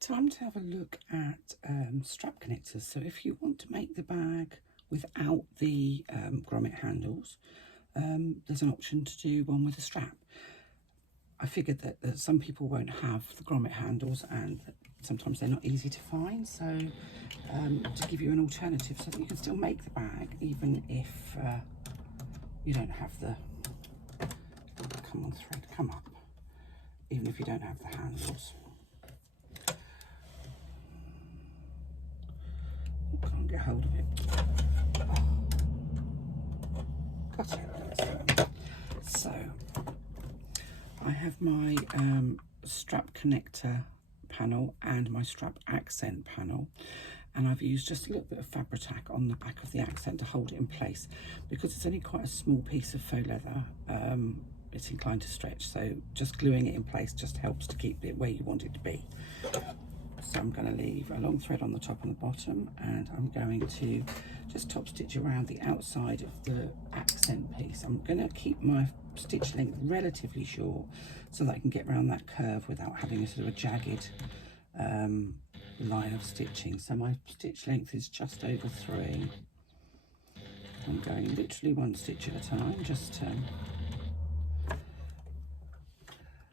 Time to have a look at strap connectors. So if you want to make the bag without the grommet handles, there's an option to do one with a strap. I figured that some people won't have the grommet handles and sometimes they're not easy to find, so to give you an alternative so that you can still make the bag even if you don't have the, come on thread, come up, even if you don't have the handles. Can't get hold of it. Got it. So I have my strap connector panel and my strap accent panel, and I've used just a little bit of Fabri-Tac on the back of the accent to hold it in place because it's only quite a small piece of faux leather. It's inclined to stretch, so just gluing it in place just helps to keep it where you want it to be. So I'm going to leave a long thread on the top and the bottom, and I'm going to just top stitch around the outside of the accent piece. I'm going to keep my stitch length relatively short so that I can get around that curve without having a sort of a jagged line of stitching. So my stitch length is just over 3. I'm going literally one stitch at a time, just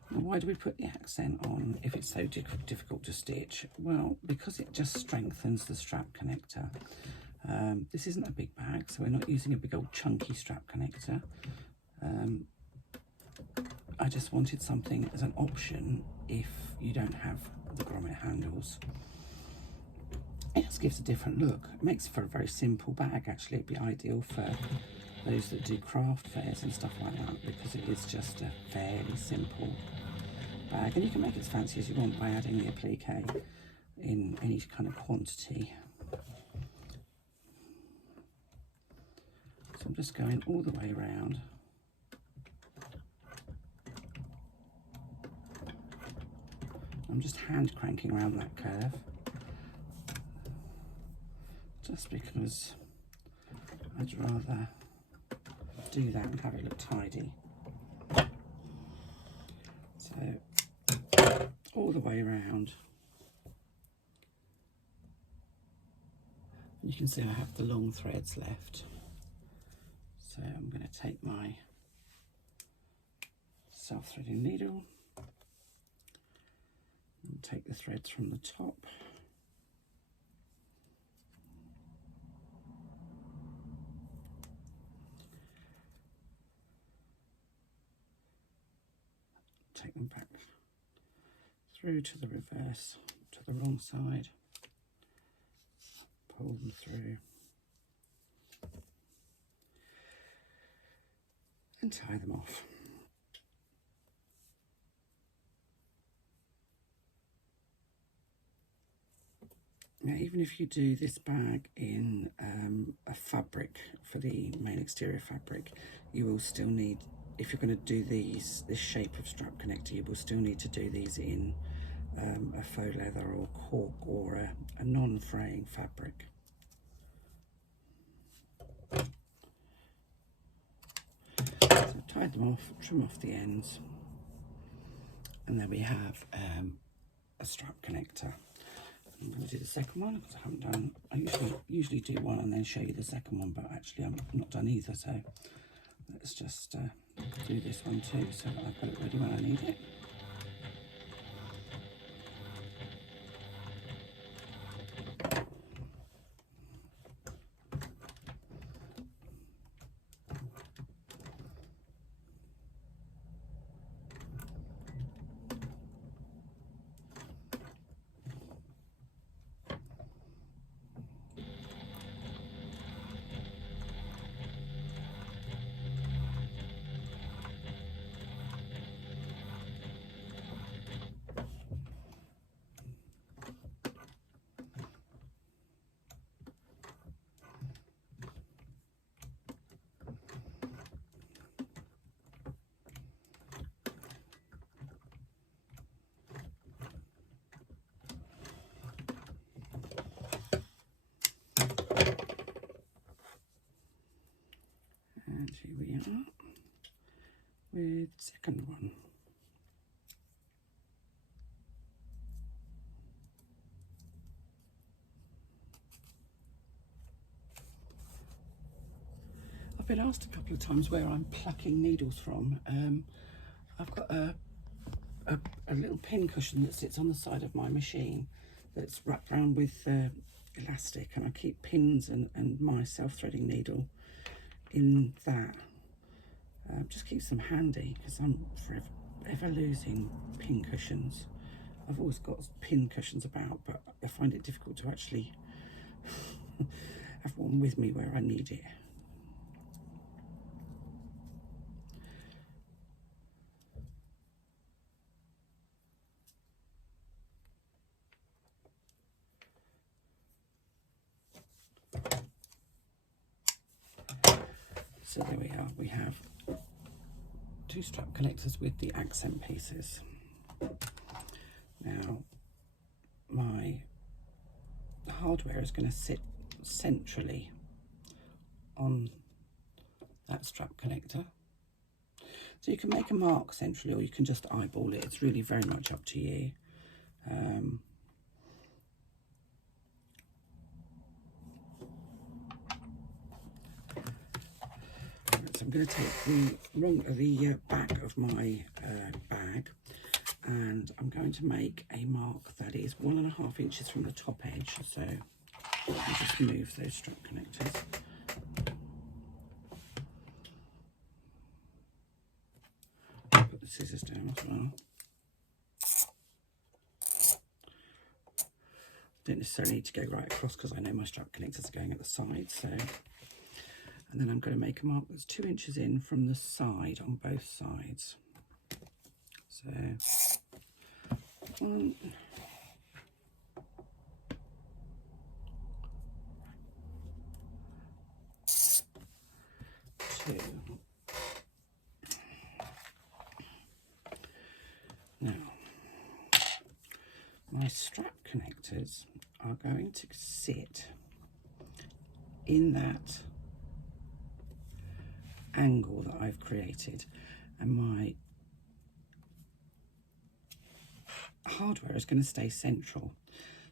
why do we put the accent on if it's so difficult to stitch? Well, because it just strengthens the strap connector. This isn't a big bag, so we're not using a big old chunky strap connector. I just wanted something as an option if you don't have the grommet handles. It just gives a different look. It makes it for a very simple bag, actually. It'd be ideal for those that do craft fairs and stuff like that, because it is just a fairly simple bag, and you can make it as fancy as you want by adding the applique in any kind of quantity. So I'm just going all the way around. I'm just hand cranking around that curve, just because I'd rather do that and have it look tidy. So all the way around. You can see I have the long threads left. So I'm going to take my self-threading needle and take the threads from the top. Take them back through to the reverse, to the wrong side, pull them through and tie them off. Now, even if you do this bag in a fabric for the main exterior fabric, you will still need, if you're going to do this shape of strap connector, you will still need to do these in a faux leather or cork or a non-fraying fabric. So tie them off, trim off the ends, and then we have a strap connector. I'm going to do the second one because I haven't done, I usually do one and then show you the second one, but actually I'm not done either, so let's just do this one too so that I've got it ready when I need it. And here we are with the second one. I've been asked a couple of times where I'm plucking needles from. I've got a little pin cushion that sits on the side of my machine that's wrapped around with elastic, and I keep pins and my self-threading needle in that. Just keeps them handy because I'm forever losing pin cushions. I've always got pin cushions about, but I find it difficult to actually have one with me where I need it. So there we are, we have 2 strap connectors with the accent pieces. Now my hardware is going to sit centrally on that strap connector. So you can make a mark centrally, or you can just eyeball it. It's really very much up to you. So I'm going to take the back of my bag, and I'm going to make a mark that is 1.5 inches from the top edge. So I'll just move those strap connectors. Put the scissors down as well. Don't necessarily need to go right across because I know my strap connectors are going at the side. So, and then I'm going to make a mark that's 2 inches in from the side on both sides. So 1, 2. Now, my strap connectors are going to sit in that angle that I've created, and my hardware is going to stay central.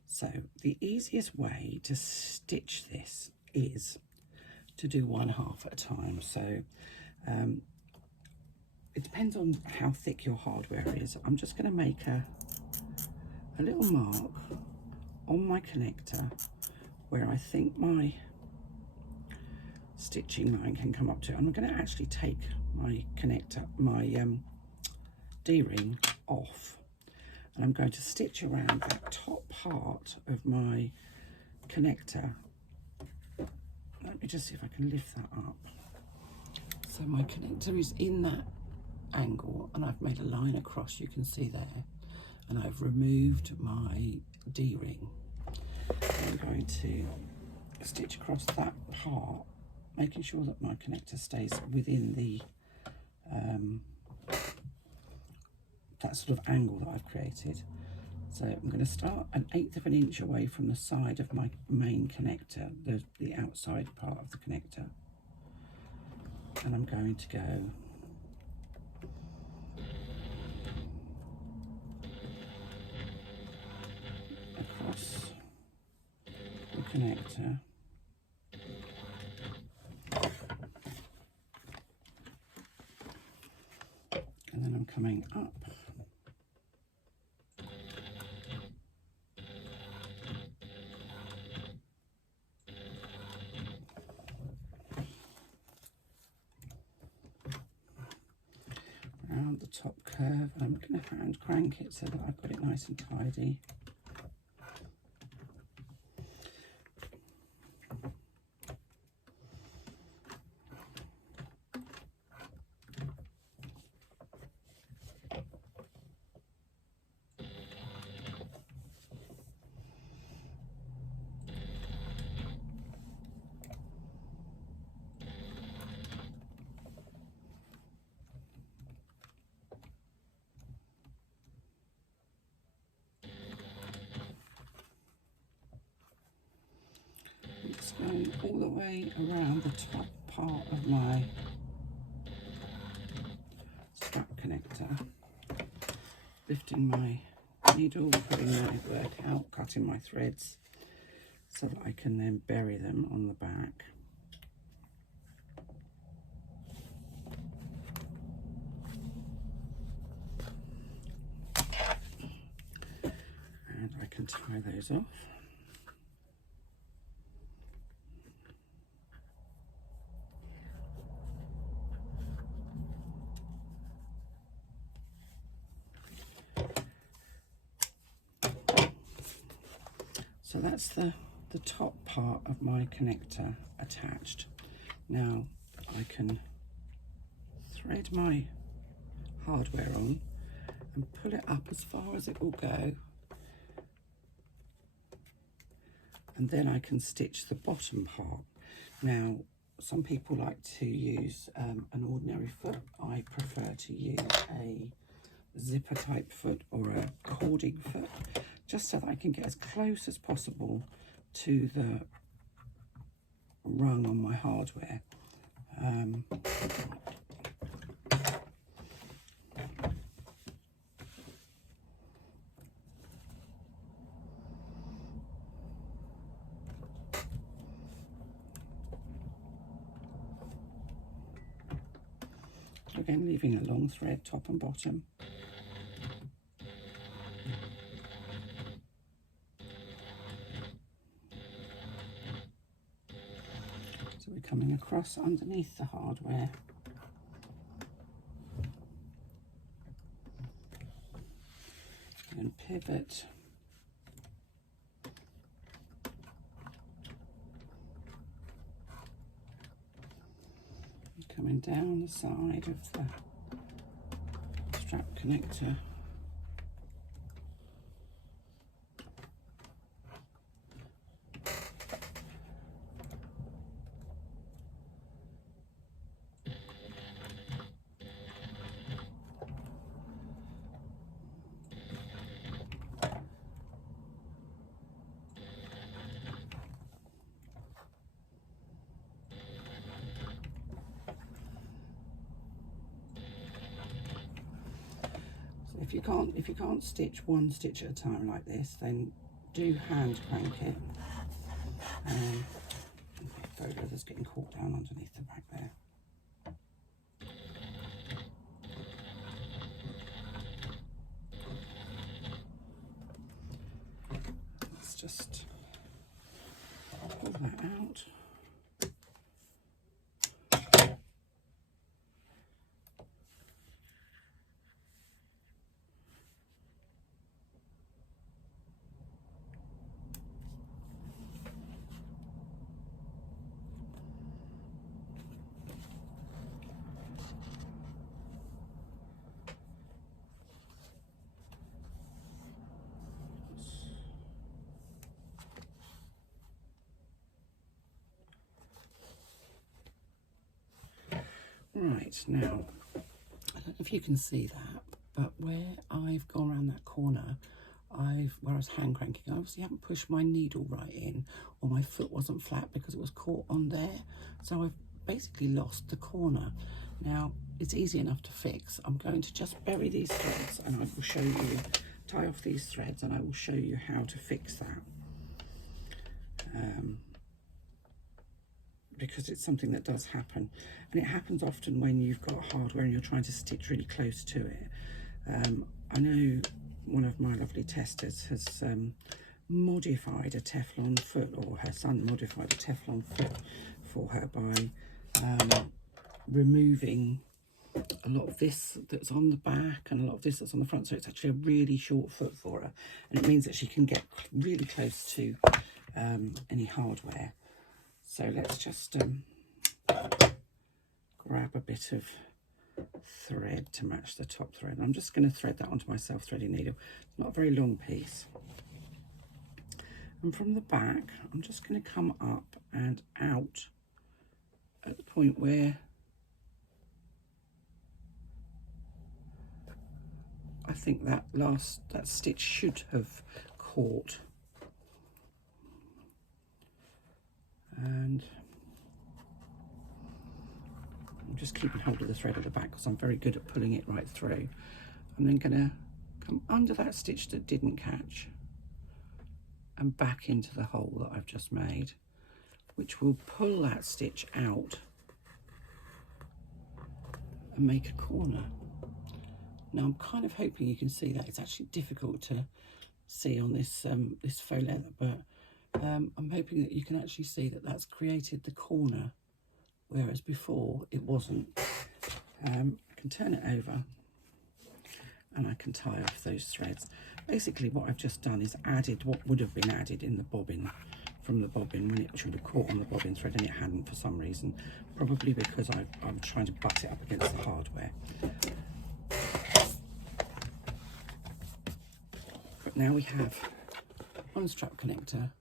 So the easiest way to stitch this is to do 1/2 at a time. So it depends on how thick your hardware is. I'm just going to make a little mark on my connector where I think my stitching line can come up to. I'm going to actually take my connector, my D-ring off, and I'm going to stitch around that top part of my connector. Let me just see if I can lift that up. So my connector is in that angle, and I've made a line across, you can see there, and I've removed my D-ring. I'm going to stitch across that part, making sure that my connector stays within the that sort of angle that I've created. So I'm going to start 1/8 of an inch away from the side of my main connector, the outside part of the connector, and I'm going to go across the connector, and then I'm coming up around the top curve. I'm going to hand crank it so that I've got it nice and tidy. Just going all the way around the top part of my strap connector, lifting my needle, putting my work out, cutting my threads so that I can then bury them on the back. dry those off. So that's the top part of my connector attached. Now I can thread my hardware on and pull it up as far as it will go, and then I can stitch the bottom part. Now some people like to use an ordinary foot. I prefer to use a zipper type foot or a cording foot, just so that I can get as close as possible to the rung on my hardware. Again, leaving a long thread top and bottom. So we're coming across underneath the hardware. And pivot. Coming down the side of the strap connector. If you can't stitch one stitch at a time like this, then do hand crank it. Photo that's getting caught down underneath the back there. Let's just pull that out. Right, now, I don't know if you can see that, but where I've gone around that corner, where I was hand cranking, I obviously haven't pushed my needle right in, or my foot wasn't flat because it was caught on there. So I've basically lost the corner. Now, it's easy enough to fix. I'm going to just bury these threads and I will show you, tie off these threads and I will show you how to fix that. Because it's something that does happen, and it happens often when you've got hardware and you're trying to stitch really close to it. I know one of my lovely testers has modified a Teflon foot, or her son modified a Teflon foot for her by removing a lot of this that's on the back and a lot of this that's on the front, so it's actually a really short foot for her, and it means that she can get really close to any hardware. So let's just grab a bit of thread to match the top thread. I'm just going to thread that onto my self-threading needle. It's not a very long piece. And from the back, I'm just going to come up and out at the point where I think that stitch should have caught. And I'm just keeping hold of the thread at the back because I'm very good at pulling it right through. I'm then going to come under that stitch that didn't catch and back into the hole that I've just made, which will pull that stitch out and make a corner. Now I'm kind of hoping you can see that. It's actually difficult to see on this this faux leather, but I'm hoping that you can actually see that that's created the corner, whereas before it wasn't. I can turn it over and I can tie off those threads. Basically what I've just done is added what would have been added in the bobbin, from the bobbin, when it should have caught on the bobbin thread and it hadn't for some reason, probably because I'm trying to butt it up against the hardware. But now we have one strap connector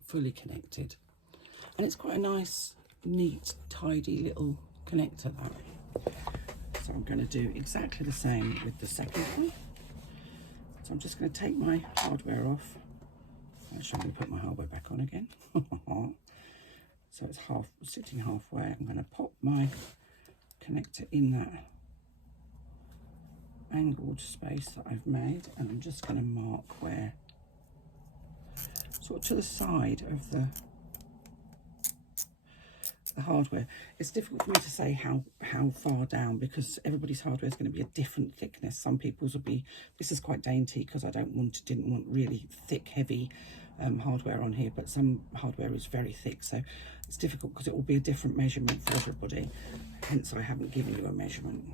fully connected, and it's quite a nice, neat, tidy little connector, that. So I'm going to do exactly the same with the second one. So I'm just going to take my hardware off. Actually, I'm going to put my hardware back on again. So it's sitting halfway. I'm going to pop my connector in that angled space that I've made, and I'm just going to mark where, sort of to the side of the hardware. It's difficult for me to say how far down, because everybody's hardware is going to be a different thickness. Some people's will be, this is quite dainty because I didn't want really thick, heavy hardware on here, but some hardware is very thick, so it's difficult because it will be a different measurement for everybody, hence I haven't given you a measurement.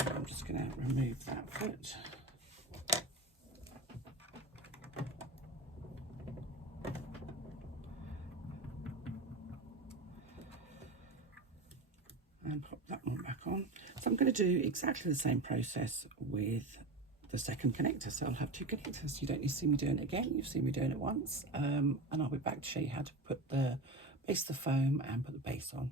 I'm just going to remove that foot. And pop that one back on. So I'm going to do exactly the same process with the second connector. So I'll have two connectors. You don't need to see me doing it again. You've seen me doing it once. And I'll be back to show you how to put the base the foam and put the base on.